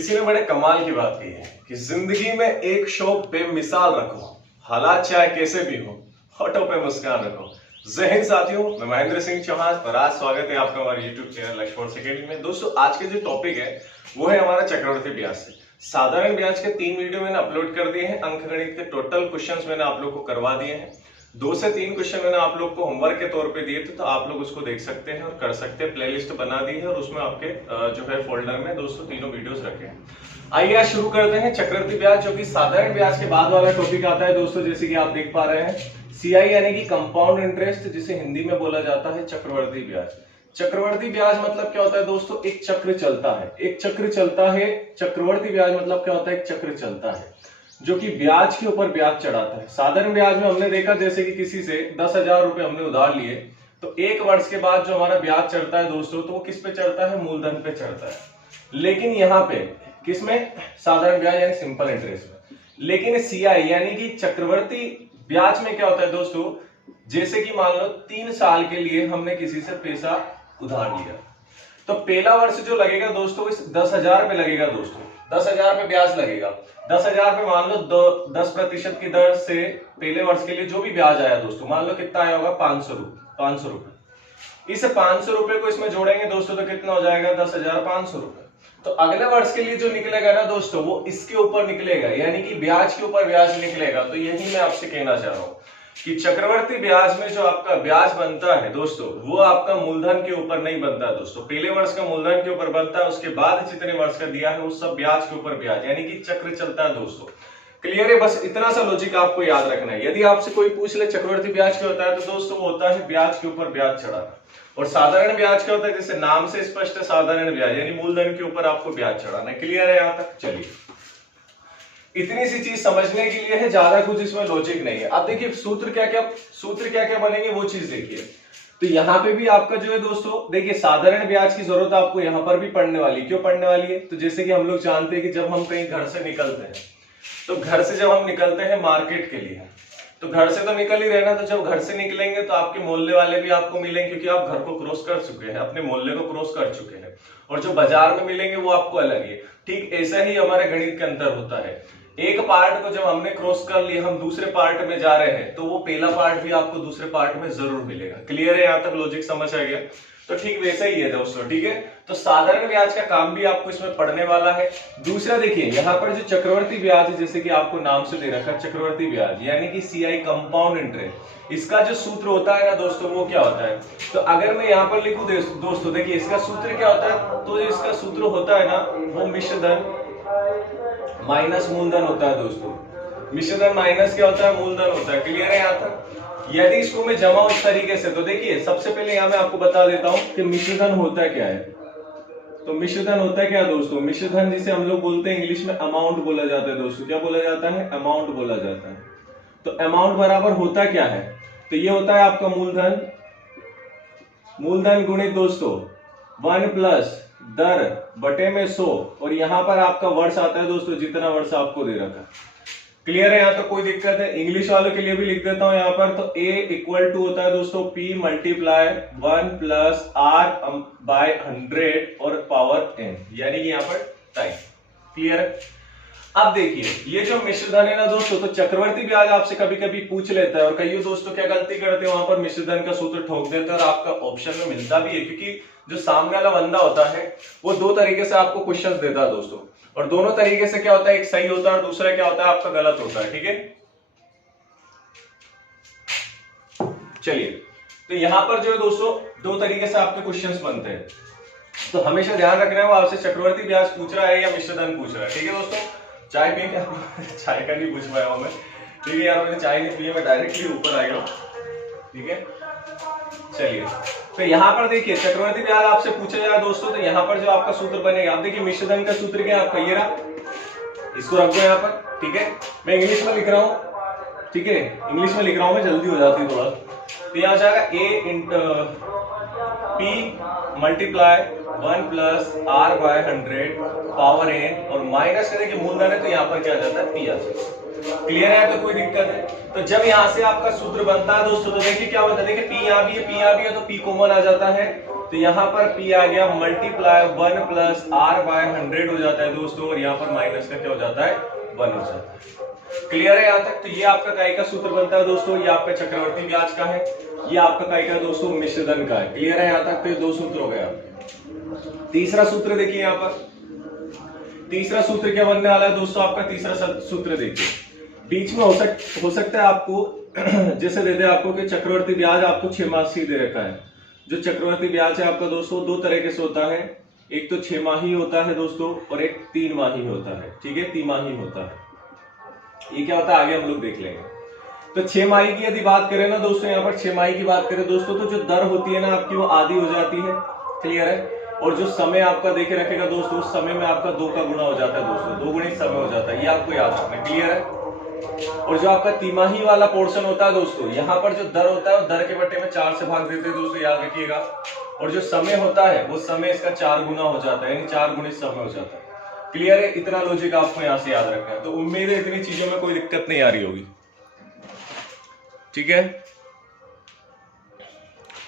किसी ने बड़े कमाल की बात कही है कि जिंदगी में एक शौक बेमिसाल रखो, हालात चाहे कैसे भी हो, होठों पे मुस्कान रखो। जय हिंद साथियों, मैं महेंद्र सिंह चौहान और आज स्वागत है आपका हमारे YouTube चैनल लक्ष्य अकेडमी में। दोस्तों, आज के जो टॉपिक है वो है हमारा चक्रवृद्धि ब्याज से। साधारण ब्याज के 3 वीडियो मैंने अपलोड कर दिए हैं। अंकगणित के टोटल क्वेश्चंस मैंने आप लोग को करवा दिए हैं। 2 से 3 क्वेश्चन मैंने आप लोग को होमवर्क के तौर पे दिए थे, तो आप लोग उसको देख सकते हैं और कर सकते हैं। प्लेलिस्ट बना दी है और उसमें आपके जो है फोल्डर में दोस्तों तीनों वीडियोस रखे हैं। आइए आज शुरू करते हैं चक्रवृद्धि ब्याज, जो कि साधारण ब्याज के बाद वाला टॉपिक आता है दोस्तों। जैसे कि आप देख पा रहे हैं, सीआई यानी कि कंपाउंड इंटरेस्ट, जिसे हिंदी में बोला जाता है चक्रवृद्धि ब्याज। चक्रवृद्धि ब्याज मतलब क्या होता है दोस्तों? एक चक्र चलता है, एक चक्र चलता है। चक्रवृद्धि ब्याज मतलब क्या होता है? एक चक्र चलता है जो कि ब्याज के ऊपर ब्याज चढ़ाता है। साधारण ब्याज में हमने देखा, जैसे कि किसी से 10,000 रुपए हमने उधार लिए, तो 1 वर्ष के बाद जो हमारा ब्याज चढ़ता है दोस्तों, तो वो किस पे चढ़ता है? मूलधन पे चढ़ता है। लेकिन यहाँ पे किसमें? साधारण ब्याज यानी सिंपल इंटरेस्ट में। लेकिन सीआई यानी कि चक्रवृद्धि ब्याज में क्या होता है दोस्तों? जैसे कि मान लो 3 साल के लिए हमने किसी से पैसा उधार लिया, तो पहला वर्ष जो लगेगा दोस्तों, इस 10,000 पे लगेगा दोस्तों। 10,000 पे ब्याज लगेगा। 10,000 पे मान लो 10% की दर से पहले वर्ष के लिए जो भी ब्याज आया दोस्तों, मान लो कितना आया होगा? 500 रुपए। इस 500 रुपए को इसमें जोड़ेंगे दोस्तों, तो कितना हो जाएगा? 10,500 रुपए। तो अगले वर्ष के लिए जो निकलेगा ना दोस्तों, वो इसके ऊपर निकलेगा, यानी कि ब्याज के ऊपर ब्याज निकलेगा। तो यही मैं आपसे कहना चाह रहा हूं कि चक्रवृद्धि ब्याज में जो आपका ब्याज बनता है दोस्तों, वो आपका मूलधन के ऊपर नहीं बनता है दोस्तों। पहले वर्ष का मूलधन के ऊपर बनता है, उसके बाद जितने वर्ष का दिया है वो सब ब्याज के ऊपर ब्याज, यानी कि चक्र चलता है दोस्तों। क्लियर है? बस इतना सा लॉजिक आपको याद रखना है। यदि आपसे कोई पूछ ले चक्रवृद्धि ब्याज क्या होता है, तो दोस्तों वो होता है ब्याज के ऊपर ब्याज चढ़ाना। और साधारण ब्याज क्या होता है? जैसे नाम से स्पष्ट है, साधारण ब्याज यानी मूलधन के ऊपर आपको ब्याज चढ़ाना है। क्लियर है यहां तक? चलिए, इतनी सी चीज समझने के लिए है, ज्यादा कुछ इसमें लॉजिक नहीं है। अब देखिए सूत्र क्या क्या बनेंगे, वो चीज देखिए। तो यहाँ पे भी आपका जो है दोस्तों, देखिए साधारण ब्याज की जरूरत आपको यहाँ पर भी पड़ने वाली है। क्यों पड़ने वाली है? तो जैसे कि हम लोग जानते हैं कि जब हम कहीं घर से निकलते हैं, तो घर से जब हम निकलते हैं मार्केट के लिए, तो घर से तो निकल ही रहना, तो जब घर से निकलेंगे तो आपके मोहल्ले वाले भी आपको मिलेंगे, क्योंकि आप घर को क्रॉस कर चुके हैं, अपने मोहल्ले को क्रॉस कर चुके हैं। और जो बाजार में मिलेंगे वो आपको अलग है। ठीक ऐसा ही हमारे गणित के अंदर होता है। एक पार्ट को जब हमने क्रॉस कर लिया, हम दूसरे पार्ट में जा रहे हैं, तो वो पहला पार्ट भी आपको दूसरे पार्ट में जरूर मिलेगा। क्लियर है? यहां तक लॉजिक समझ आ गया? तो ठीक वैसा ही है दोस्तों। ठीक है, तो साधारण ब्याज का काम भी आपको इसमें पढ़ने वाला है। दूसरा देखिए, यहाँ पर जो चक्रवृद्धि ब्याज है, जैसे कि आपको नाम से दे रखा है चक्रवृद्धि ब्याज यानी कि सीआई कंपाउंड इंटरेस्ट, इसका जो सूत्र होता है ना दोस्तों, वो क्या होता है? तो अगर मैं यहाँ पर लिखूं दोस्तों, देखिए इसका सूत्र क्या होता है? तो इसका सूत्र होता है ना, वो मिश्र धन माइनस मूलधन होता है दोस्तों। मिश्र धन माइनस क्या होता है? मूलधन होता है। क्लियर है यहाँ तक? यदि इसको मैं जमा उस तरीके से, तो देखिए सबसे पहले यहाँ मैं आपको बता देता हूं कि मिश्र धन होता क्या है। तो मिश्र धन होता है क्या दोस्तों? मिश्र धन जिसे हम लोग बोलते हैं इंग्लिश में अमाउंट बोला जाता है दोस्तों। क्या बोला जाता है? अमाउंट बोला जाता है। तो अमाउंट बराबर होता क्या है? तो ये होता है आपका मूलधन, मूलधन गुणित दोस्तों 1 प्लस दर बटे में 100, और यहां पर आपका वर्ष आता है दोस्तों, जितना वर्ष आपको दे रखा है। क्लियर है? यहाँ तो कोई दिक्कत है? इंग्लिश वालों के लिए भी लिख देता हूं यहाँ पर। तो A इक्वल टू होता है दोस्तों P multiply 1 plus R by 100 और पावर n, यानी कि यहाँ पर टाइम। क्लियर है? अब देखिए, ये जो मिश्र धन है ना दोस्तों, तो चक्रवृद्धि ब्याज आपसे कभी कभी पूछ लेता है, और कई दोस्तों क्या गलती करते हैं, वहां पर मिश्र धन का सूत्र ठोक देते हैं और आपका ऑप्शन में मिलता भी है। क्योंकि जो सामने वाला बंदा होता है वो 2 तरीके से आपको क्वेश्चन देता है दोस्तों, और दोनों तरीके से क्या होता है? एक सही होता है और दूसरा क्या होता है? आपका गलत होता है। ठीक है, चलिए, तो यहां पर जो है दोस्तों 2 तरीके से आपके क्वेश्चंस बनते हैं। तो हमेशा ध्यान रखना है, वो आपसे चक्रवृद्धि ब्याज पूछ रहा है या मिश्र धन पूछ रहा है। ठीक है दोस्तों, चाय पी के चाय का नहीं पूछ पाया हूं मैं। ठीक है यार, मैंने चाय नहीं पी, मैं डायरेक्टली ऊपर आ गया। ठीक है, चलिए, तो यहाँ पर देखिए चक्रवृद्धि ब्याज आपसे पूछा जाए दोस्तों, तो यहाँ पर जो आपका सूत्र बनेगा, आप देखिए मिश्र धन का सूत्र क्या है आपका? ये रहा, इसको रख दो यहाँ पर। ठीक है, मैं इंग्लिश में लिख रहा हूँ। ठीक है, इंग्लिश में लिख रहा हूँ मैं, जल्दी हो जाती है थोड़ा। तो यहाँ जाएगा A P multiply 1 plus R by 100 power n, और माइनस करें कि मूलधन है, तो यहाँ पर क्या आ जाता है? P आ जाता है। क्लियर है? तो कोई दिक्कत है? तो जब यहां से आपका सूत्र बनता है दोस्तों, तो देखिए क्या होता है, देखिए P यहाँ भी है, P यहाँ भी है, तो P कॉमन आ जाता है। तो यहाँ पर P आ गया मल्टीप्लाई 1 प्लस R बाय 100 हो जाता है दोस्तों, और यहाँ पर माइनस का क्या हो जाता है 1 हो जाता है। क्लियर है यहाँ तक? तो ये आपका काई का सूत्र बनता है दोस्तों, ये आपका चक्रवर्ती ब्याज का है, ये आपका काई का दोस्तों मिश्रधन का है। क्लियर है यहाँ तक? तो ये दो सूत्र हो गए आपके। तीसरा सूत्र देखिए यहाँ पर, तीसरा सूत्र क्या बनने वाला है दोस्तों आपका? तीसरा सूत्र देखिए, बीच में हो सकता है आपको जैसे दे दे आपको कि चक्रवर्ती ब्याज आपको 6 मासी दे रखा है। जो चक्रवर्ती ब्याज है आपका दोस्तों दो तरीके से होता है, एक तो 6 माही होता है दोस्तों, और एक 3 माही होता है। ठीक है, तिमाही होता है। ये क्या होता है आगे हम लोग देख लेंगे। तो 6 माही की यदि बात करें ना दोस्तों, यहाँ पर 6 माही की बात करें दोस्तों, तो जो दर होती है ना आपकी वो आधी हो जाती है। क्लियर है? और जो समय आपका देखे रखेगा दोस्तों, उस समय में आपका 2 का गुना हो जाता है दोस्तों, 2 गुणित समय हो जाता है, ये आपको याद रखना। क्लियर है? और जो आपका तिमाही वाला पोर्शन होता है दोस्तों, यहाँ पर जो दर होता है वो दर के बटे में 4 से भाग देते हैं दोस्तों, याद रखिएगा। और जो समय होता है वो समय इसका 4 गुना हो जाता है, यानी 4 गुणित समय हो जाता है। क्लियर है? इतना लॉजिक आपको यहाँ से याद रखना है। तो उम्मीद है इतनी चीजों में कोई दिक्कत नहीं आ रही होगी। ठीक है,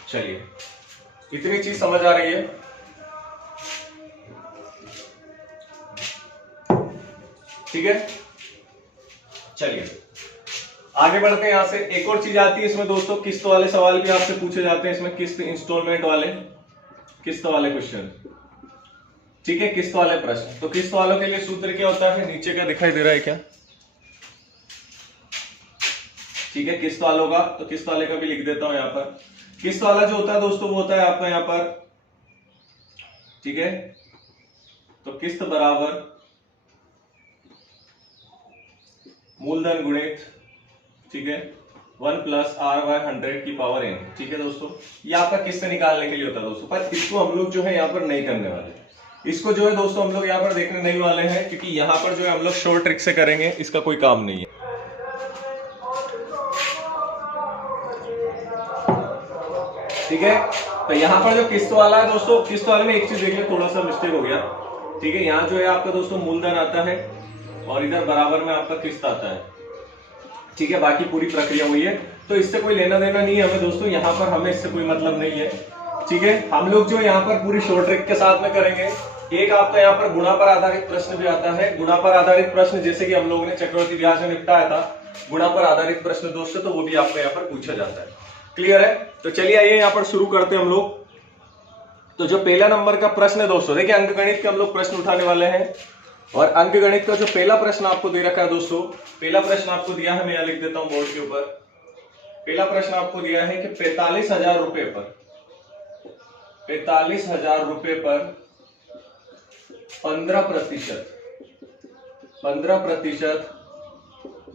चलिए इतनी चीज समझ आ रही है। ठीक है, चलिए आगे बढ़ते हैं। यहां से एक और चीज आती है इसमें दोस्तों, किस्त वाले सवाल भी आपसे पूछे जाते हैं इसमें, किस्त इंस्टॉलमेंट वाले, किस्त वाले क्वेश्चन। ठीक है, किस्त वाले प्रश्न। तो किस्त वालों के लिए सूत्र क्या होता है? नीचे का दिखाई दे रहा है क्या? ठीक है, किस्त वालों का, तो किस्त वाले का भी लिख देता हूं यहां पर। किस्त वाला जो होता है दोस्तों वो होता है आपका यहां पर, ठीक है, तो किस्त बराबर मूलधन गुणित, ठीक है, 1 प्लस R बाय 100 की पावर n। ठीक है दोस्तों, ये आपका किस्त निकालने के लिए होता है दोस्तों, पर इसको हम लोग जो है यहाँ पर नहीं करने वाले। इसको जो है दोस्तों हम लोग यहाँ पर देखने नहीं वाले हैं, क्योंकि यहाँ पर जो है हम लोग शॉर्ट ट्रिक से करेंगे, इसका कोई काम नहीं है। ठीक है, तो यहाँ पर जो किस्त वाला है दोस्तों, किस्त वाले में एक चीज देख ले, थोड़ा सा मिस्टेक हो गया। ठीक है, यहाँ जो है आपका दोस्तों मूलधन आता है और इधर बराबर में आपका किस्त आता है। ठीक है, बाकी पूरी प्रक्रिया हुई है, तो इससे कोई लेना देना नहीं है हमें दोस्तों, यहाँ पर हमें इससे कोई मतलब नहीं है। ठीक है, हम लोग जो यहाँ पर पूरी शॉर्ट ट्रिक के साथ में करेंगे। एक आपका यहाँ पर गुणा पर आधारित प्रश्न भी आता है, गुणा पर आधारित प्रश्न जैसे कि हम लोगों ने चक्रवर्ती ब्याज में निपटाया था, गुणा पर आधारित प्रश्न दोस्तों, तो वो भी आपको यहाँ पर पूछा जाता है। क्लियर है? तो चलिए आइए यहाँ पर शुरू करते हैं हम लोग। तो जो पहला नंबर का प्रश्न है दोस्तों, देखिए अंकगणित के हम लोग प्रश्न उठाने वाले हैं, और अंकगणित का जो पहला प्रश्न आपको दे रखा है दोस्तों, पहला प्रश्न आपको दिया है, मैं यहां लिख देता हूं बोर्ड के ऊपर। पहला प्रश्न आपको दिया है कि 45,000 रुपए पर 15%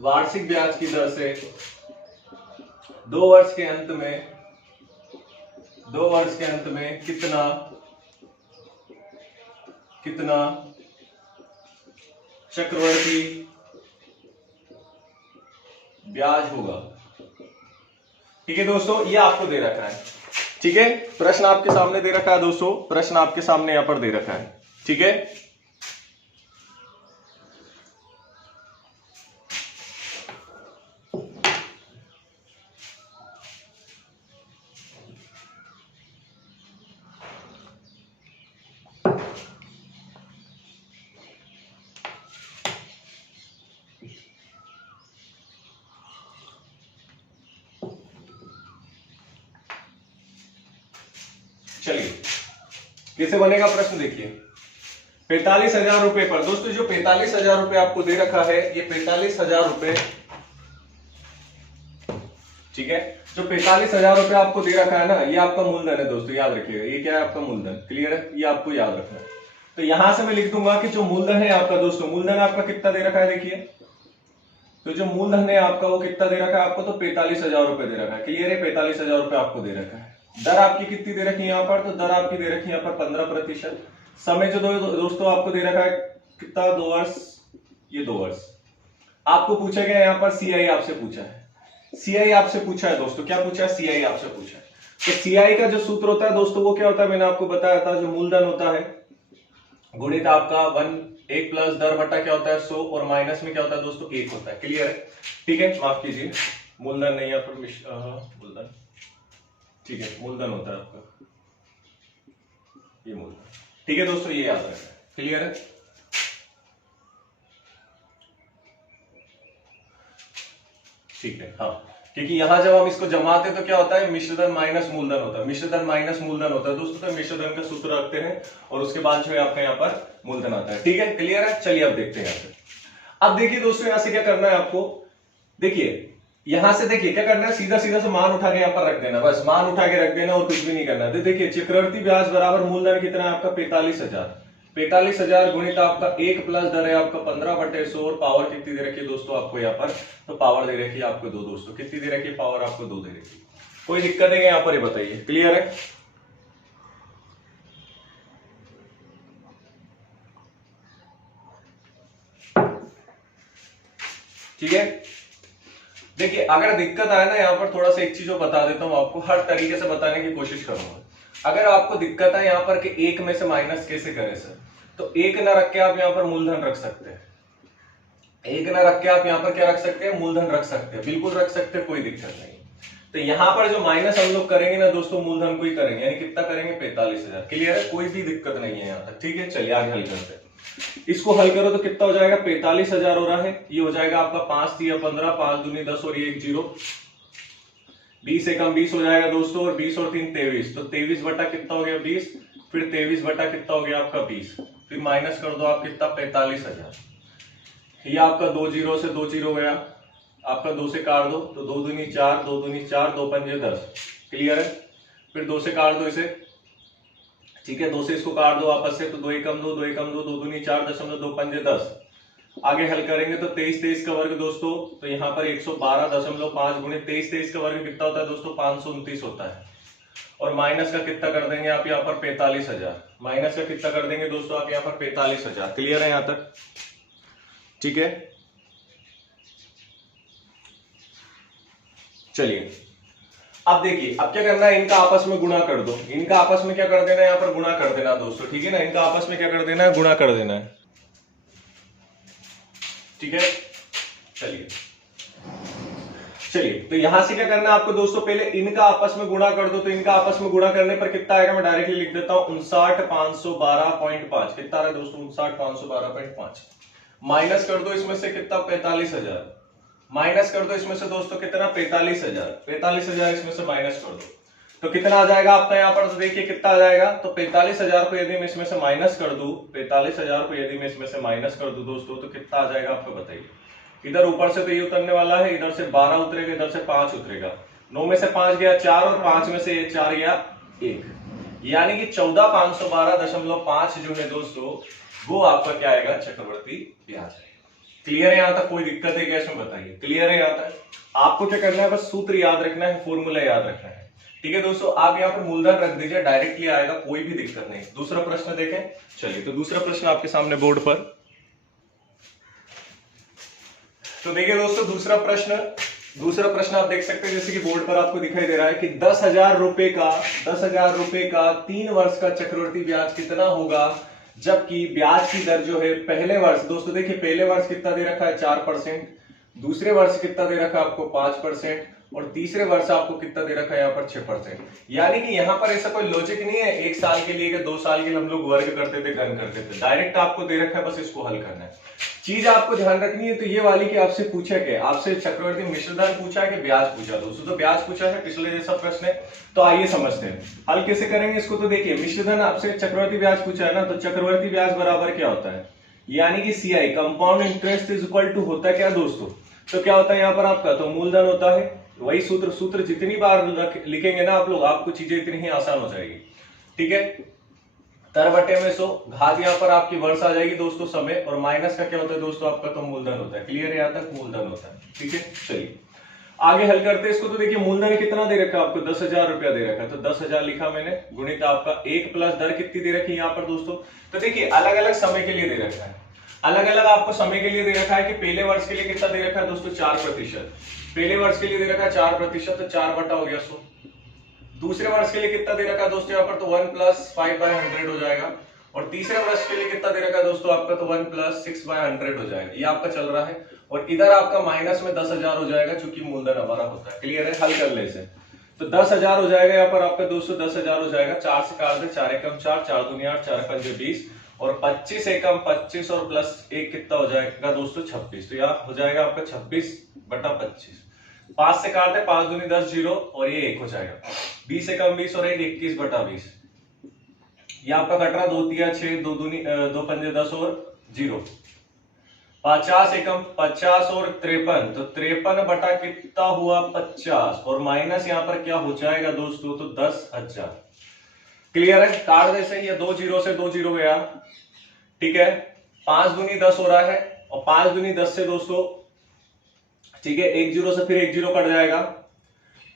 वार्षिक ब्याज की दर से 2 वर्ष के अंत में कितना चक्रवर्ती ब्याज होगा। ठीक है दोस्तों, ये आपको दे रखा है। ठीक है, प्रश्न आपके सामने दे रखा है दोस्तों, प्रश्न आपके सामने यहां पर दे रखा है। ठीक है, चलिए कैसे बनेगा प्रश्न देखिए। 45,000 रुपए पर दोस्तों, जो 45,000 रुपए आपको दे रखा है, ये 45,000 रुपए, ठीक है, जो 45,000 रुपए आपको दे रखा है ना, ये आपका मूलधन है दोस्तों, याद रखिएगा, ये क्या है आपका मूलधन। क्लियर है? ये आपको याद रखना है। तो यहां से मैं लिख दूंगा कि जो मूलधन है आपका दोस्तों, मूलधन आपका कितना दे रखा है देखिए, तो जो मूलधन है आपका वो कितना दे रखा है आपको, तो 45,000 रुपए दे रखा है। क्लियर है? 45,000 रुपए आपको दे रखा है। दर आपकी कितनी दे रखी है यहाँ पर, तो दर आपकी दे रखी है यहाँ पर 15%। समय जो दोस्तों आपको दे रखा है कितना, 2 वर्ष, ये 2 वर्ष। आपको पूछा गया यहाँ पर सीआई आपसे पूछा है, सीआई आपसे पूछा है दोस्तों, क्या पूछा है? सीआई आपसे पूछा है। तो सीआई का जो सूत्र होता है दोस्तों वो क्या होता है, मैंने आपको बताया था, जो मूलधन होता है गुणित आपका 1 प्लस दर बटा क्या होता है 100, और माइनस में क्या होता है दोस्तों 1 होता है। क्लियर है? ठीक है, माफ कीजिए, मूलधन नहीं यहाँ पर मूलधन, ठीक है, मूलधन होता है आपका, ये मूलधन। ठीक है दोस्तों, ये याद रखना। क्लियर है? ठीक है, हाँ, क्योंकि यहां जब हम इसको जमाते तो क्या होता है, मिश्रधन माइनस मूलधन होता है, मिश्रधन माइनस मूलधन होता है दोस्तों। तो मिश्रधन का सूत्र रखते हैं और उसके बाद जो है आपका यहाँ पर मूलधन आता है। ठीक है, क्लियर है? चलिए अब देखते हैं यहाँ पे। अब देखिए दोस्तों, यहां से क्या करना है आपको, देखिए यहां से देखिए क्या करना है, सीधा सीधा से मान उठा के यहाँ पर रख देना, बस मान उठा के रख देना और कुछ भी नहीं करना है। तो देखिए चक्रवर्ती ब्याज बराबर मूलधन कितना है आपका 45,000, 45,000 गुणित आपका 1 प्लस दर है आपका 15/100 और पावर कितनी दे रखी है दोस्तों आपको यहाँ पर, तो पावर दे रखी है आपको 2 दोस्तों। कितनी दे रखी है पावर आपको 2 दे रखी है। कोई दिक्कत है यहाँ पर, ये बताइए। क्लियर है? ठीक है, देखिए अगर दिक्कत आए ना यहाँ पर, थोड़ा सा एक चीज और बता देता हूं आपको, हर तरीके से बताने की कोशिश करूंगा। अगर आपको दिक्कत है यहाँ पर कि एक में से माइनस कैसे करें सर, तो एक ना रख के आप यहाँ पर मूलधन रख सकते हैं। एक ना रख के आप यहाँ पर क्या रख सकते हैं, मूलधन रख सकते हैं, बिल्कुल रख सकते हैं, कोई दिक्कत नहीं। तो यहाँ पर जो माइनस हम लोग करेंगे ना दोस्तों, मूलधन को ही करेंगे, यानी कितना करेंगे 45,000। क्लियर है? कोई भी दिक्कत नहीं है यहाँ तक। ठीक है, चलिए आगे हल करते हैं। इसको हल करो तो कितना हो जाएगा, 45,000 हो रहा है, ये हो जाएगा आपका 5 या 15, 5 दूनी 10 और ये 1 0, 20 से कम 20 हो जाएगा दोस्तों, और 20 और 3 23, तो 23 बटा कितना हो गया 20, फिर 23 बटा कितना हो गया आपका 20, फिर माइनस कर दो आप कितना 45,000। ये आपका 2 0 से 2 0 गया, आपका 2 से काट दो तो 2 दूनी 4, 2 दूनी 4, 2 पंजे 10। क्लियर है? फिर 2 से काट दो इसे, ठीक है, 2 से इसको काट दो आपस से, तो 2 एकम 2, 2 एकम 2, 2 दूनी 4, 2 पंजे 10। आगे हल करेंगे तो 23 23 का वर्ग दोस्तों, तो यहाँ पर 112.5 गुणे 23 23 का वर्ग कितना होता है दोस्तों, 529 होता है। और माइनस का कितना कर देंगे आप यहाँ पर 45,000, माइनस का कितना कर देंगे दोस्तों आप यहाँ पर 45,000। क्लियर है यहाँ तक? ठीक है, चलिए अब देखिए, अब क्या करना है, इनका आपस में गुणा कर दो, इनका आपस में क्या कर देना है, यहाँ पर गुणा कर देना दोस्तों। ठीक है ना, इनका आपस में क्या कर देना है, गुणा कर देना है। ठीक है, चलिए चलिए, तो यहां से क्या करना है आपको दोस्तों, पहले इनका आपस में गुणा कर दो। तो इनका आपस में गुणा करने पर कितना आएगा, मैं डायरेक्टली लिख देता हूं 59,512.5। कितना आ रहा है दोस्तों, 59,512.5। माइनस कर दो इसमें से कितना 45,000, माइनस कर दो इसमें से दोस्तों कितना 45,000, 45,000 इसमें से माइनस कर दो तो कितना आ जाएगा आपका यहाँ पर, तो देखिए कितना आ जाएगा, तो 45,000 को यदि मैं इसमें से माइनस कर दूं, 45,000 को यदि मैं इसमें से माइनस कर दूं दोस्तों, तो कितना आ जाएगा आपको बताइए। इधर ऊपर से तो ये उतरने वाला है, इधर से 12 उतरेगा, इधर से 5 उतरेगा, 9 में से 5 गया 4 और 5 में से 4 गया 1, यानी कि 14,512.5 जो है दोस्तों, वो आपका क्या आएगा, चक्रवर्ती ब्याज आएगा। क्लियर है यहाँ तक? कोई दिक्कत है क्या इसमें बताइए। क्लियर है यहाँ तक? आपको क्या करना है, बस सूत्र याद रखना है, फॉर्मूला याद रखना है। ठीक है दोस्तों, आप यहाँ पर मूलधन रख दीजिए, डायरेक्टली आएगा, कोई भी दिक्कत नहीं। दूसरा प्रश्न देखें। चलिए, तो दूसरा प्रश्न आपके सामने बोर्ड पर, तो देखिए दोस्तों दूसरा प्रश्न आप देख सकते हैं, जैसे कि बोर्ड पर आपको दिखाई दे रहा है कि 10,000 रुपए का 3 वर्ष का चक्रवर्ती ब्याज कितना होगा, जबकि ब्याज की दर जो है पहले वर्ष, दोस्तों देखिए पहले वर्ष कितना दे रखा है 4%, दूसरे वर्ष कितना दे रखा है आपको 5%, और तीसरे वर्ष आपको कितना दे रखा है यहाँ पर 6%। यानी कि यहाँ पर ऐसा कोई लॉजिक नहीं है 1 साल के लिए कि 2 साल के लिए हम लोग वर्ग करते थे, गण करते थे, डायरेक्ट आपको दे रखा है, बस इसको हल करना है। चीज आपको ध्यान रखनी है तो ये वाली कि आपसे पूछा क्या, आपसे चक्रवर्ती मिश्रधन पूछा है कि ब्याज पूछा, दोस्तों तो ब्याज पूछा है, पिछले जैसा प्रश्न है। तो आइए समझते हैं हल कैसे करेंगे इसको। तो देखिए मिश्रधन आपसे चक्रवर्ती ब्याज पूछा है ना, तो चक्रवर्ती ब्याज बराबर क्या होता है, यानी कि CI compound interest is equal to होता है क्या दोस्तों, तो क्या होता है यहाँ पर आपका, तो मूलधन होता है, वही सूत्र जितनी बार लिखेंगे ना आप लोग, आपको चीजें इतनी ही आसान हो जाएगी। ठीक है, तर बटे में 100, घात यहाँ पर आपकी वर्ष आ जाएगी दोस्तों समय, और माइनस का क्या होता है दोस्तों आपका, तो मूलधन होता है। क्लियर है यहाँ तक, मूलधन होता है। ठीक है, चलिए आगे हल करते हैं इसको। तो देखिए मूलधन कितना दे रखा है आपको, 10,000 रुपया दे रखा है, तो 10,000 लिखा मैंने, गुणित आपका 1 प्लस दर कितनी दे रखी है यहाँ पर दोस्तों, तो देखिए अलग अलग समय के लिए दे रखा है, अलग अलग आपको समय के लिए दे रखा है कि पहले वर्ष के लिए कितना दे रखा है दोस्तों 4%, पहले वर्ष के लिए दे रखा है 4%, तो 4 बटा हो गया 100। दूसरे वर्ष के लिए कितना दे रखा है दोस्तों यहाँ पर, तो 1 प्लस 5/100 हो जाएगा, और तीसरे वर्ष के लिए कितना दे रखा है दोस्तों आपका, तो 1 प्लस 6/100 हो जाएगा, ये आपका चल रहा है। और इधर आपका माइनस में 10,000 हो जाएगा, चूंकि मूलधन हमारा होता है। क्लियर है, हल कर ले इसे। तो 10,000 हो जाएगा यहाँ पर आपका दोस्तों, 10,000 हो जाएगा। 4 से काट दे, 4 एकम 4, 4 दूनी 8, 4 पंजे 20 और 25 एकम 25 और प्लस 1 कितना हो जाएगा दोस्तों 26। तो यहाँ हो जाएगा आपका 26/25। 5 से काट दे, 5 दूनी 10 0 और ये 1 हो जाएगा। 20 एकम 20 और 1 21/20। यहाँ आपका कट रहा 2 तिया 6, 2 दूनी 2 पंजे 10 और 0। 50 एकम 50 और 53, तो 53 बटा कितना हुआ 50 और माइनस यहाँ पर क्या हो जाएगा दोस्तों, तो 10,000। क्लियर है? काट दे से, ये 2 0 से 2 0 गया, ठीक है। 5 दूनी 10 हो रहा है और 5 दूनी 10 से दोस्तों, ठीक है, 1 0 से फिर 1 0 कट जाएगा,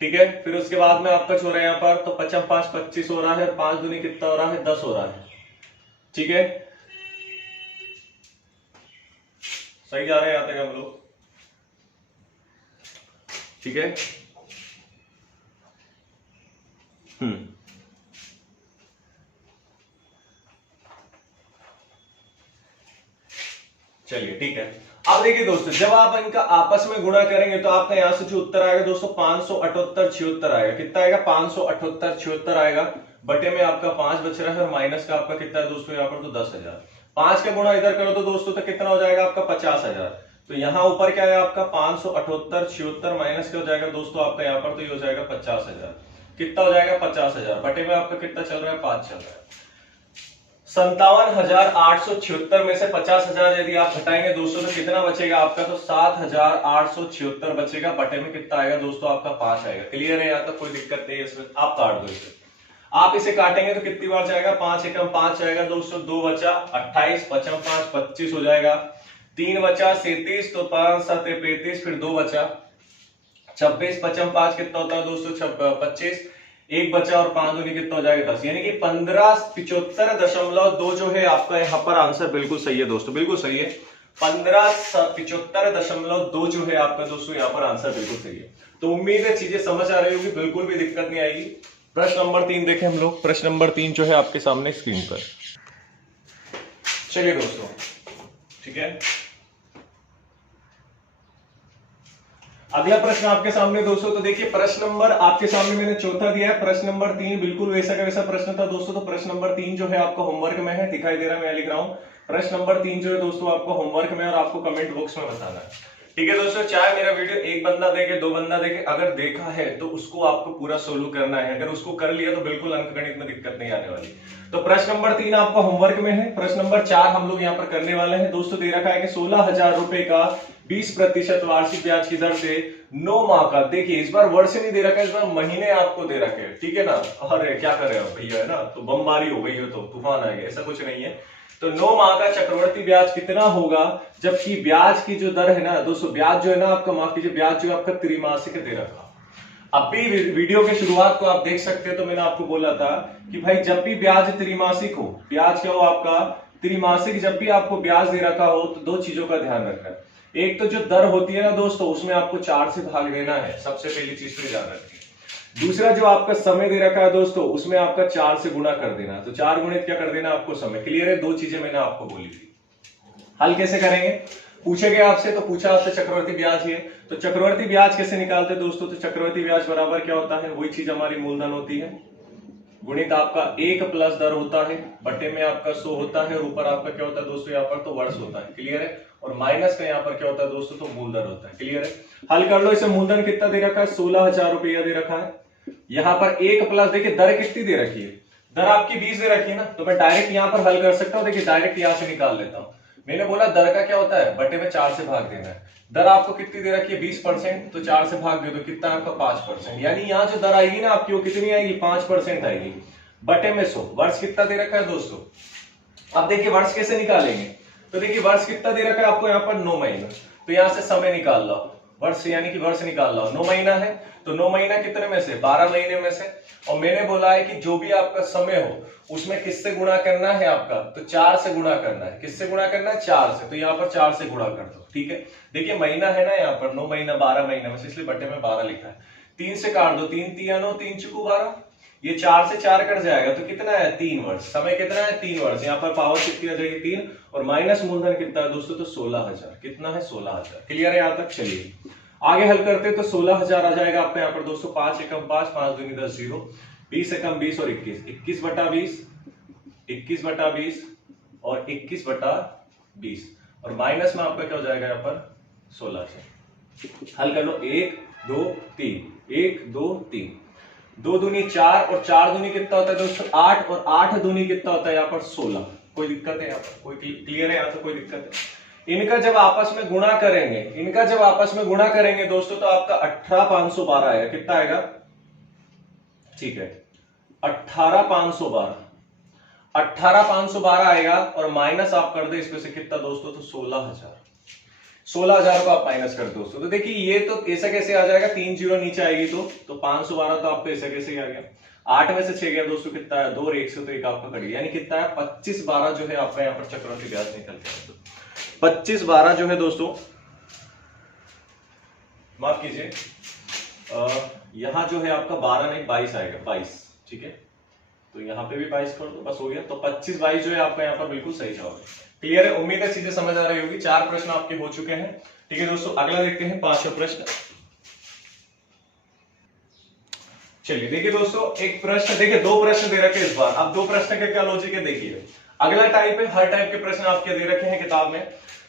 ठीक है। फिर उसके बाद में आपका छोड़ रहा है यहाँ पर, तो 55 5 25 हो रहा है, 5 दूनी कितना हो रहा है 10 हो रहा है, ठीक है। सही जा रहे हैं यहाँ तक हम लोग, ठीक है। चलिए ठीक है। अब देखिए दोस्तों, जब आप इनका आपस में गुणा करेंगे तो आपका यहां से जो उत्तर आएगा दोस्तों 578 आएगा। कितना आएगा 578 आएगा। बटे में आपका 5 बच रहा है और माइनस का आपका कितना है दोस्तों यहाँ पर, तो 10,000। 5 का गुणा इधर करो तो दोस्तों तो कितना हो जाएगा आपका 50,000। तो यहाँ ऊपर क्या है आपका 578 माइनस क्या हो जाएगा दोस्तों आपका यहाँ पर, तो ये हो जाएगा 50,000। कितना हो जाएगा 50,000। बटे में आपका कितना चल रहा है 5 चल रहा है। 57,876 में से 50,000 यदि आप हटाएंगे दोस्तों तो कितना बचेगा आपका, तो 7,876 बचेगा। बटे में कितना आएगा दोस्तों आपका 5 आएगा। क्लियर है? यहाँ तक कोई दिक्कत नहीं है इसमें। आप काट दो इसे। आप इसे काटेंगे तो कितनी बार जाएगा, 5 एकम 5 जाएगा दोस्तों, 2 बचा 28, 55 5 25 हो जाएगा, 3 बचा 37, तो 5 7 35, फिर 2 बचा 26, 55 5 कितना होता है दोस्तों 25, 1 बचा और 5 दूनी कितना हो जाएगा 10, यानी कि 1575.2 जो है आपका यहाँ पर आंसर बिल्कुल सही है दोस्तों, बिल्कुल सही है। 1575.2 जो है आपका दोस्तों यहाँ पर आंसर बिल्कुल सही है। तो उम्मीद है चीजें समझ आ रही होगी, बिल्कुल भी दिक्कत नहीं आएगी। प्रश्न नंबर 3 देखें हम लोग। प्रश्न नंबर 3 जो है आपके सामने स्क्रीन पर। चलिए दोस्तों, ठीक है। अगला प्रश्न आपके सामने दोस्तों, तो देखिए प्रश्न नंबर आपके सामने मैंने चौथा दिया है। प्रश्न नंबर 3 बिल्कुल वैसा का वैसा प्रश्न था दोस्तों। तो प्रश्न नंबर 3 जो है आपका होमवर्क में है, दिखाई दे रहा है, मैं लिख रहा हूं। प्रश्न नंबर 3 जो है दोस्तों आपको होमवर्क में और आपको कमेंट बॉक्स में बताना है, ठीक है दोस्तों। चाहे मेरा वीडियो एक बंदा देखे, 2 बंदा देखे, अगर देखा है तो उसको आपको पूरा सोल्व करना है। अगर उसको कर लिया तो बिल्कुल अंकगणित में दिक्कत नहीं आने वाली। तो प्रश्न नंबर 3 आपका होमवर्क में है। प्रश्न नंबर 4 हम लोग यहाँ पर करने वाले हैं दोस्तों। दे रखा है कि 16,000 रुपए का 20% वार्षिक ब्याज की दर से 9 माह का, देखिए इस बार वर्ष नहीं दे रखा है, इस बार महीने आपको दे रखे हैं, ठीक है ना। अरे क्या कर रहे हो भैया, है ना, तो बमबारी हो गई हो, तो तूफान आ गया, ऐसा कुछ नहीं है। तो 9 माह का चक्रवर्ती ब्याज कितना होगा, जबकि ब्याज की जो दर है ना दोस्तों, ब्याज जो है ना आपका, माफ कीजिए, ब्याज जो है आपका त्रिमासिक दे रखा। अब भी वीडियो के शुरुआत को आप देख सकते हैं, तो मैंने आपको बोला था कि भाई जब भी ब्याज त्रिमासिक हो, ब्याज क्या हो आपका त्रिमासिक, जब भी आपको ब्याज दे रखा हो तो 2 चीजों का ध्यान रखना है। एक तो जो दर होती है ना दोस्तों, उसमें आपको 4 से भाग देना है, सबसे पहली चीज तो ध्यान रखिए। दूसरा जो आपका समय दे रखा है दोस्तों, उसमें आपका 4 से गुणा कर देना, तो 4 गुणित क्या कर देना आपको समय। क्लियर है? 2 चीजें मैंने आपको बोली थी। हल कैसे करेंगे, पूछेंगे आपसे, तो पूछा आपसे चक्रवर्ती ब्याज है, तो चक्रवर्ती ब्याज कैसे निकालते दोस्तों, तो चक्रवर्ती ब्याज बराबर क्या होता है, वही चीज हमारी मूलधन होती है, गुणित आपका 1 प्लस दर होता है, बटे में आपका 100 होता है, और ऊपर आपका क्या होता है दोस्तों यहाँ पर, तो वर्ष होता है। क्लियर है? और माइनस का यहाँ पर क्या होता है दोस्तों, तो मूलधन होता है। क्लियर है? हल कर लो इसे। मूलधन कितना दे रखा है, 16,000 रुपया दे रखा है। यहाँ पर 1 प्लस, देखिए दर कितनी दे रखी है, दर आपकी 20 दे रखी है ना, तो मैं डायरेक्ट यहाँ पर हल कर सकता हूँ। देखिए डायरेक्ट यहाँ से निकाल लेता हूँ। मैंने बोला दर का क्या होता है, बटे में 4 से भाग देना है। दर आपको कितनी दे रखी है 20%, तो 4 से भाग दे दो, कितना आपका 5%, यानी यहाँ जो दर आएगी ना आपकी, वो कितनी आएगी 5% आएगी, बटे में 100। वर्ष कितना दे रखा है दोस्तों। अब देखिए वर्ष कैसे निकालेंगे, तो देखिए वर्ष कितना दे रखा है आपको यहाँ पर 9 महीना, तो यहाँ से समय निकाल लो, वर्ष यानी कि वर्ष निकाल लो। 9 महीना है, तो 9 महीना कितने में से, 12 महीने में से। और मैंने बोला है कि जो भी आपका समय हो उसमें किससे गुणा करना है आपका, तो 4 से गुणा करना है। किससे गुणा करना है, 4 से, तो यहाँ पर 4 से गुणा कर दो। ठीक है, देखिए महीना है ना यहाँ पर 9 महीना 12 महीना में से, इसलिए बटे में 12 लिखा है। 3 से काट दो, 3 तिया 9, 3 चुकू 12, ये 4 से 4 कट जाएगा, तो कितना है 3 वर्ष। समय कितना है 3 वर्ष। यहाँ पर पावर कितनी आ जाएगी 3, और माइनस मूलधन कितना है दोस्तों, तो 16,000। कितना है 16,000। क्लियर है यहाँ तक। चलिए आगे हल करते तो 16,000 आ जाएगा आपका यहाँ पर दोस्तों। 5 एकम 5, 5 दूनी 10, 0, 20 एकम 20 और 21, 21 बटा 20, 21 बटा 20 और 21 बटा 20 और माइनस में आपका क्या हो जाएगा यहाँ पर 16 से। हल कर लो, 1 2 3, 1 2 3, 2 दूनी 4 और 4 दूनी कितना होता है दोस्तों 8 और 8 दूनी कितना होता है यहाँ पर 16। कोई दिक्कत है यहाँ पर? कोई क्लियर है यहाँ तो कोई दिक्कत है? इनका जब आपस में गुणा करेंगे, इनका जब आपस में गुणा करेंगे दोस्तों तो आपका 18,512 आएगा। कितना आएगा? ठीक है, 18,512, 18,512 आएगा और माइनस आप कर दे इसमें से कितना दोस्तों तो 16,000। 16,000 को आप माइनस कर दोस्तों तो देखिए ये तो ऐसा कैसे आ जाएगा, 3 जीरो नीचे आएगी तो 512 तो आपको ऐसा कैसे आ गया। 8 में से 6 गया दोस्तों, कितना है 2 और 1 से तो एक आपका कट गया, यानी कितना है 25/12 जो है आपका यहाँ पर चक्रवृद्धि ब्याज निकल गया। 25/12 जो है दोस्तों, माफ कीजिए, यहां जो है आपका 12 नहीं 22 आएगा, 22। ठीक है, तो यहाँ पे भी 22 कर दो, बस हो गया। तो 25/22 जो है आपका यहाँ पर बिल्कुल सही जवाब है। क्लियर है? उम्मीद है चीजें समझ आ रही होगी। 4 प्रश्न आपके हो चुके हैं। ठीक है दोस्तों, अगला देखते हैं 5वां प्रश्न। चलिए देखिए दोस्तों, एक प्रश्न, देखिए 2 प्रश्न दे रखे इस बार। अब 2 प्रश्न के क्या लॉजिक है देखिए। अगला टाइप है, हर टाइप के प्रश्न आपके दे रखे हैं किताब में।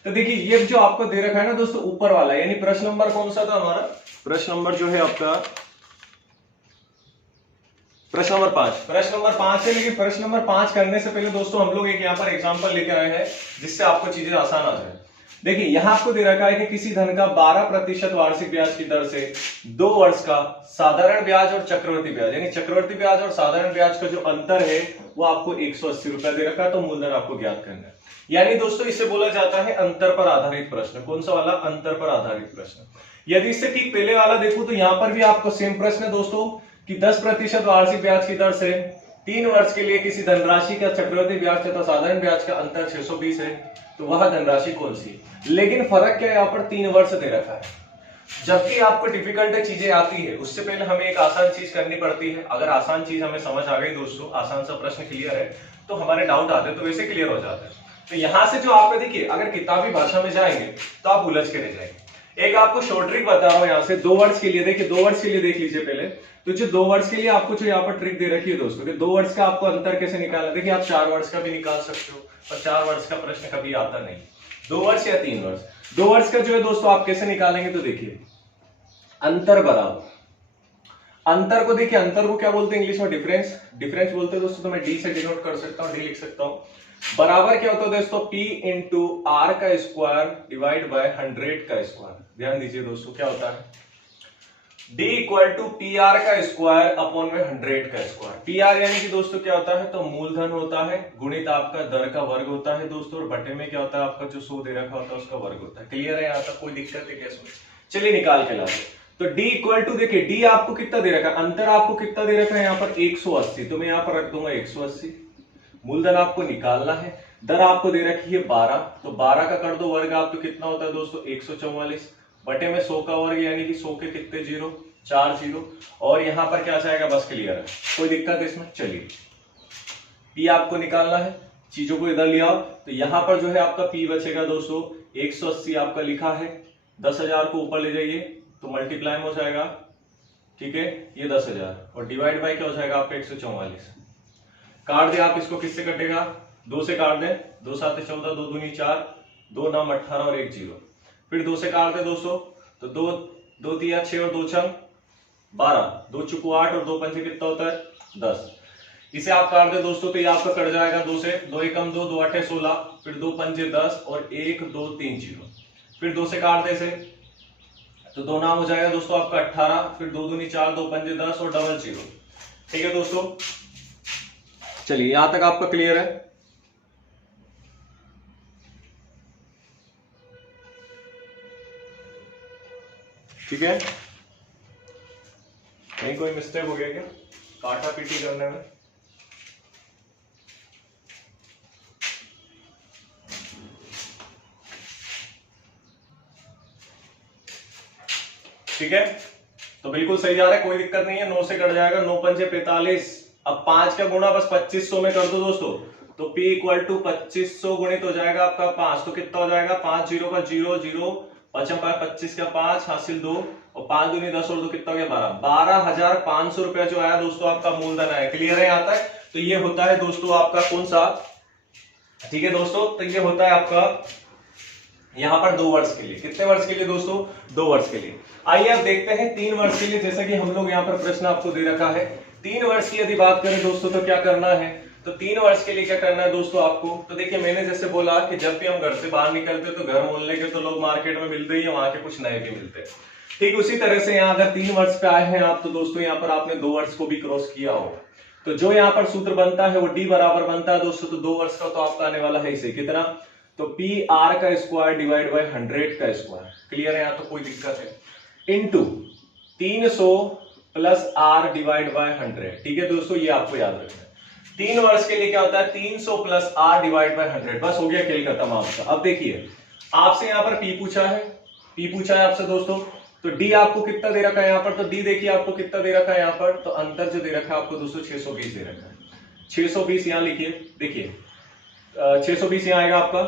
तो देखिए ये जो आपको दे रखा है ना दोस्तों ऊपर वाला, यानी प्रश्न नंबर कौन सा था हमारा? प्रश्न नंबर जो है आपका प्रश्न नंबर 5। प्रश्न नंबर 5 है, लेकिन प्रश्न नंबर 5 करने से पहले दोस्तों हम लोग एक यहाँ पर एग्जांपल लेकर आए हैं जिससे आपको चीजें आसान आ जाए। देखिए यहाँ आपको दे रखा है कि किसी धन का 12% वार्षिक ब्याज की दर से 2 वर्ष का साधारण ब्याज और चक्रवृद्धि ब्याज, यानी चक्रवृद्धि ब्याज और साधारण ब्याज का जो अंतर है वो आपको 180 रुपया दे रखा है। तो मूलधन आपको ज्ञात करना है, यानी दोस्तों इसे बोला जाता है अंतर पर आधारित प्रश्न। कौन सा वाला? अंतर पर आधारित प्रश्न। यदि इससे ठीक पहले वाला देखो तो यहाँ पर भी आपको सेम प्रश्न है दोस्तों कि 10% वार्षिक ब्याज की दर से 3 वर्ष के लिए किसी धनराशि का चक्रवृद्धि ब्याज तथा साधारण ब्याज का अंतर 620 है, तो वह धनराशि कौन सी? लेकिन फर्क क्या है, यहाँ पर 3 वर्ष दे रखा है। जबकि आपको डिफिकल्ट चीजें आती है उससे पहले हमें एक आसान चीज करनी पड़ती है। अगर आसान चीज हमें समझ आ गई दोस्तों, आसान सा प्रश्न क्लियर है, तो हमारे डाउट आते हैं तो वैसे क्लियर हो जाता है। तो यहां से जो आपको देखिए, अगर किताबी भाषा में जाएंगे तो आप उलझ के रह जाएंगे। एक आपको शॉर्ट ट्रिक बता रहा हूं यहाँ से 2 वर्ष के लिए। देखिए 2 वर्ष के लिए देख लीजिए पहले। तो जो 2 वर्ष के लिए आपको जो यहाँ पर ट्रिक दे रखी है दोस्तों कि 2 वर्ष का आपको अंतर कैसे निकालना। देखिए आप 4 वर्ष का भी निकाल सकते हो, पर 4 वर्ष का प्रश्न कभी आता नहीं। 2 वर्ष या 3 वर्ष, 2 वर्ष का जो है दोस्तों आप कैसे निकालेंगे तो देखिए अंतर बराबर, अंतर को देखिए, अंतर को क्या बोलते हैं इंग्लिश में? डिफरेंस। डिफरेंस बोलते हैं दोस्तों, तो मैं डी से डिनोट कर सकता हूँ, डी लिख सकता हूँ। बराबर क्या होता है दोस्तों? P इंटू आर का स्क्वायर डिवाइड बाय 100 का स्क्वायर। ध्यान दीजिए दोस्तों क्या होता है, D equal to P R का स्क्वायर अपॉन में 100 का स्क्वायर। पी आर यानी कि दोस्तों क्या होता है, तो मूलधन होता है गुणित आपका दर का वर्ग होता है दोस्तों, और बटे में क्या होता है आपका जो 100 दे रखा होता है उसका वर्ग होता है। क्लियर है यहाँ तक? कोई दिक्कत है क्या इसमें? चलिए निकाल के लाते। तो D इक्वल टू देखिए, D आपको कितना दे रखा है, अंतर आपको कितना दे रखा है यहाँ पर 180, तो मैं यहाँ पर रख दूंगा 180। मूलधन आपको निकालना है, दर आपको दे रखी है 12, तो 12 का कर दो वर्ग आप, तो कितना होता है दोस्तों 144 बटे में 100 का वर्ग, यानी कि 100 के कितने जीरो, 4 जीरो, और यहां पर क्या जाएगा, बस क्लियर है, कोई दिक्कत है इसमें? चलिए P आपको निकालना है, चीजों को इधर ले आओ, तो यहां पर जो है आपका P बचेगा दोस्तों 180 आपका लिखा है, 10,000 को ऊपर ले जाइए तो मल्टीप्लाई में हो जाएगा, ठीक है, ये 10,000 और डिवाइड बाय क्या हो जाएगा आपका 144। काट दे आप इसको, किससे कटेगा, 2 से काट दे, 2 7 14, 2 दूनी 4, 2 9 18 और 1 0, फिर 2 से काट दे दोस्तों, तो 2 2 3 6 और 2 6 12, 2 चुकू 8 और 2 पंचे कितना होता है 10। इसे आप काट दे दोस्तों तो ये आपका कट जाएगा 2 से, 2 एकम 2, 2 8 16, फिर 2 पंचे 10 और 1 2 3 0, फिर 2 से काट दे इसे, तो 2 नाम हो जाएगा दोस्तों आपका 18, फिर 2 दूनी 4, 2 पंजे 10 और डबल 0। ठीक है दोस्तों, चलिए यहां तक आपका क्लियर है? ठीक है, कहीं कोई मिस्टेक हो गया क्या काटा पीटी करने में? ठीक है, तो बिल्कुल सही जा रहा है, कोई दिक्कत नहीं है। 9 से कट जाएगा, 9 पंजे 45, अब 5 का गुणा बस 2500 में कर दो दोस्तों, तो P इक्वल टू 2500 गुणित हो जाएगा आपका 5, तो कितना हो जाएगा 5 0 का 0 0 5 5 25 का 5 हासिल 2 और 5 दूनी 10 और 2 कितना हो गया 12। 12,500 रुपया जो आया दोस्तों आपका मूलधन आया। क्लियर है यहाँ तक? तो ये होता है दोस्तों आपका कौन सा, ठीक है दोस्तों, तो ये होता है आपका यहाँ पर 2 वर्ष के लिए। कितने वर्ष के लिए दोस्तों? 2 वर्ष के लिए। आइए अब देखते हैं 3 वर्ष के लिए। जैसा कि हम लोग यहाँ पर प्रश्न आपको दे रखा है 3 वर्ष की यदि बात करें दोस्तों तो क्या करना है, तो 3 वर्ष के लिए क्या करना है दोस्तों आपको, तो देखिए मैंने जैसे बोला कि जब भी हम घर से बाहर निकलते तो घर मोहल्ले के तो लोग मार्केट में मिलते ही है, वहां के कुछ नए भी मिलते हैं। ठीक उसी तरह से यहाँ अगर 3 वर्ष पे आए हैं आप तो दोस्तों यहाँ पर आपने 2 वर्ष को भी क्रॉस किया हो, तो जो यहाँ पर सूत्र बनता है वो डी बराबर बनता है दोस्तों। तो 2 वर्ष का तो आपका आने वाला है इसे कितना, तो पी आर का स्क्वायर डिवाइड बाय 100 का स्क्वायर। क्लियर है? यहाँ तो कोई दिक्कत है, into 300 plus R divide by 100। ठीक है दोस्तों, ये आपको याद रखना है। 3 वर्ष के लिए क्या होता है 300 प्लस आर डिवाइड बाय 100। बस हो गया खेल खत्म आपका। अब देखिए आपसे यहाँ पर पी पूछा है आपसे दोस्तों, तो डी आपको कितना दे रखा है यहाँ पर, तो डी देखिए आपको कितना दे रखा है यहाँ पर, तो अंतर जो दे रखा है आपको दोस्तों 620 दे रखा है। 620 यहाँ लिखिए, देखिए 620 यहाँ आएगा आपका।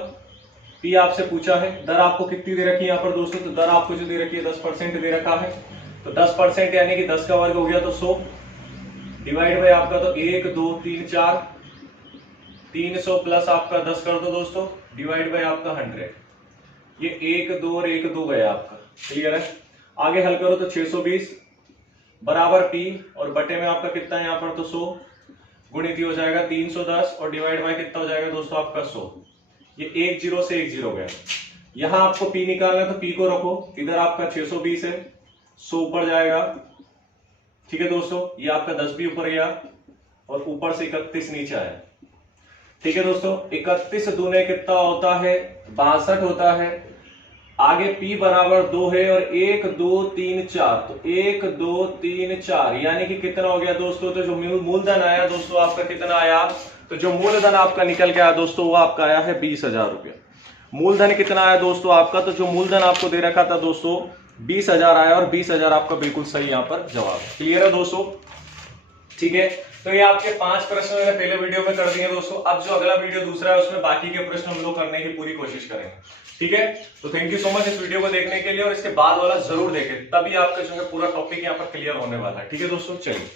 पी आपसे पूछा है, दर आपको कितनी दे रखी है यहाँ पर दोस्तों, तो दर आपको जो दे रखी है 10% दे रखा है, तो 10% यानी कि 10 का वर्ग हो गया तो 100 डिवाइड बाय आपका तो 1 2 3 4, 300 प्लस आपका 10 कर दो दोस्तों डिवाइड बाय आपका 100। ये 1 2 और 1 2 गया आपका। क्लियर है? आगे हल करो तो 620 बराबर पी और बटे में आपका कितना है यहाँ पर, तो 100 गुणित हो जाएगा 310 और डिवाइड बाय कितना हो जाएगा दोस्तों आपका 100। ये 1 0 से 1 0 गया। यहां आपको पी निकालना है तो पी को रखो, इधर आपका 620 है, 100 ऊपर जाएगा। ठीक है दोस्तों, ये आपका 10 भी ऊपर गया और ऊपर से 31 नीचे आया। ठीक है दोस्तों, 31 दूने कितना होता है 62 होता है। आगे P बराबर 2 है और 1 2 3 4, तो 1 2 3 4 यानी कि कितना हो गया दोस्तों, तो जो मूलधन आया दोस्तों आपका कितना आया, तो जो मूलधन आपका निकल के आया दोस्तों वो आपका आया है 20,000 रुपया। मूलधन कितना आया दोस्तों आपका, तो जो मूलधन आपको दे रखा था दोस्तों 20,000 आया और 20,000 आपका बिल्कुल सही यहाँ पर जवाब। क्लियर है दोस्तों? ठीक है, तो ये आपके 5 प्रश्न मैंने पहले वीडियो में कर दिए दोस्तों। अब जो अगला वीडियो दूसरा है उसमें बाकी के प्रश्न हम लोग करने की पूरी कोशिश करेंगे। ठीक है, तो थैंक यू सो मच इस वीडियो को देखने के लिए, और इसके बाद वाला जरूर देखें, तभी आपका जो है पूरा टॉपिक यहाँ पर क्लियर होने वाला है। ठीक है दोस्तों, चलिए।